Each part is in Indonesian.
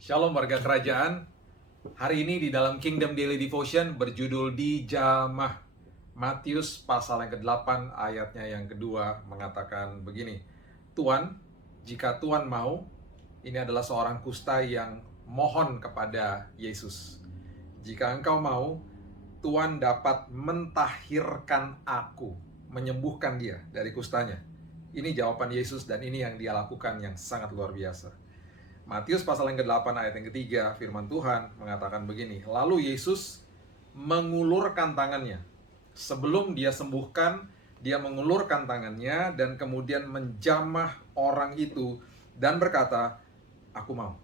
Shalom warga kerajaan. Hari ini di dalam Kingdom Daily Devotion berjudul Dijamah. Matius pasal yang ke-8 ayatnya yang kedua mengatakan begini. Tuan, jika Tuan mau, ini adalah seorang kusta yang mohon kepada Yesus. Jika engkau mau, Tuan dapat mentahirkan aku, menyembuhkan dia dari kustanya. Ini jawaban Yesus dan ini yang dia lakukan yang sangat luar biasa. Matius pasal yang ke-8 ayat yang ketiga, firman Tuhan mengatakan begini. Lalu Yesus mengulurkan tangannya. Sebelum dia sembuhkan, dia mengulurkan tangannya dan kemudian menjamah orang itu dan berkata, aku mau.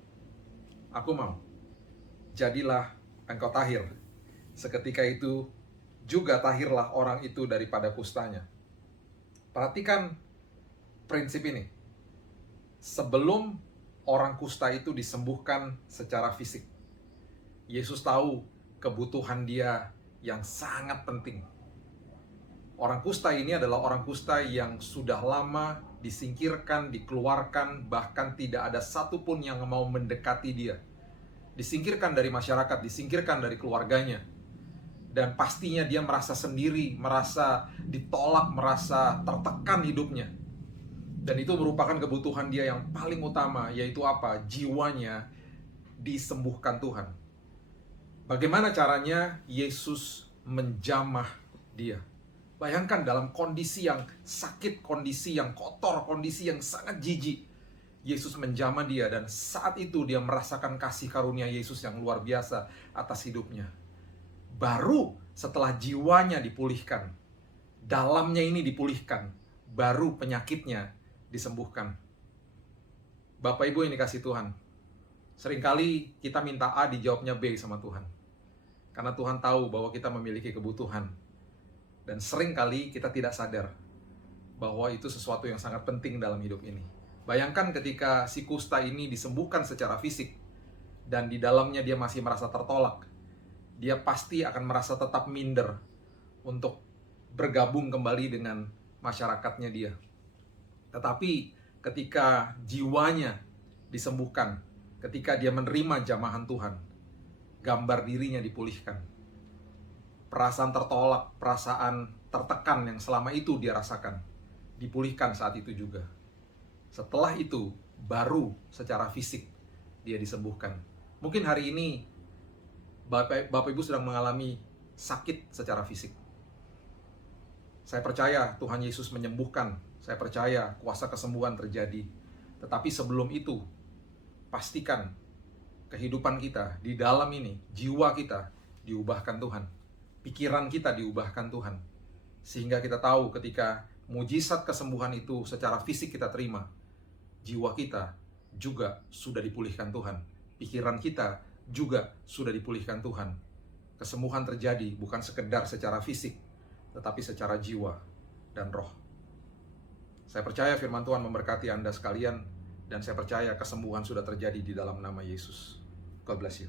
Aku mau. Jadilah engkau tahir. Seketika itu juga tahirlah orang itu daripada kustanya. Perhatikan prinsip ini. Sebelum orang kusta itu disembuhkan secara fisik, Yesus tahu kebutuhan dia yang sangat penting. Orang kusta ini adalah orang kusta yang sudah lama disingkirkan, dikeluarkan, bahkan tidak ada satupun yang mau mendekati dia. Disingkirkan dari masyarakat, disingkirkan dari keluarganya. Dan pastinya dia merasa sendiri, merasa ditolak, merasa tertekan hidupnya. Dan itu merupakan kebutuhan dia yang paling utama, yaitu apa? Jiwanya disembuhkan Tuhan. Bagaimana caranya Yesus menjamah dia? Bayangkan dalam kondisi yang sakit, kondisi yang kotor, kondisi yang sangat jijik, Yesus menjamah dia dan saat itu dia merasakan kasih karunia Yesus yang luar biasa atas hidupnya. Baru setelah jiwanya dipulihkan, dalamnya ini dipulihkan, baru penyakitnya disembuhkan. Bapak Ibu yang dikasih Tuhan, seringkali kita minta A dijawabnya B sama Tuhan. Karena Tuhan tahu bahwa kita memiliki kebutuhan. Dan seringkali kita tidak sadar bahwa itu sesuatu yang sangat penting dalam hidup ini. Bayangkan ketika si kusta ini disembuhkan secara fisik dan di dalamnya dia masih merasa tertolak. Dia pasti akan merasa tetap minder untuk bergabung kembali dengan masyarakatnya dia. Tetapi ketika jiwanya disembuhkan, ketika dia menerima jamahan Tuhan, gambar dirinya dipulihkan. Perasaan tertolak, perasaan tertekan yang selama itu dia rasakan, dipulihkan saat itu juga. Setelah itu, baru secara fisik dia disembuhkan. Mungkin hari ini Bapak Ibu sedang mengalami sakit secara fisik. Saya percaya Tuhan Yesus menyembuhkan. Saya percaya kuasa kesembuhan terjadi. Tetapi sebelum itu, pastikan kehidupan kita di dalam ini, jiwa kita diubahkan Tuhan. Pikiran kita diubahkan Tuhan. Sehingga kita tahu ketika mujizat kesembuhan itu secara fisik kita terima, jiwa kita juga sudah dipulihkan Tuhan. Pikiran kita juga sudah dipulihkan Tuhan. Kesembuhan terjadi bukan sekedar secara fisik, tetapi secara jiwa dan roh. Saya percaya firman Tuhan memberkati Anda sekalian, dan saya percaya kesembuhan sudah terjadi di dalam nama Yesus. God bless you.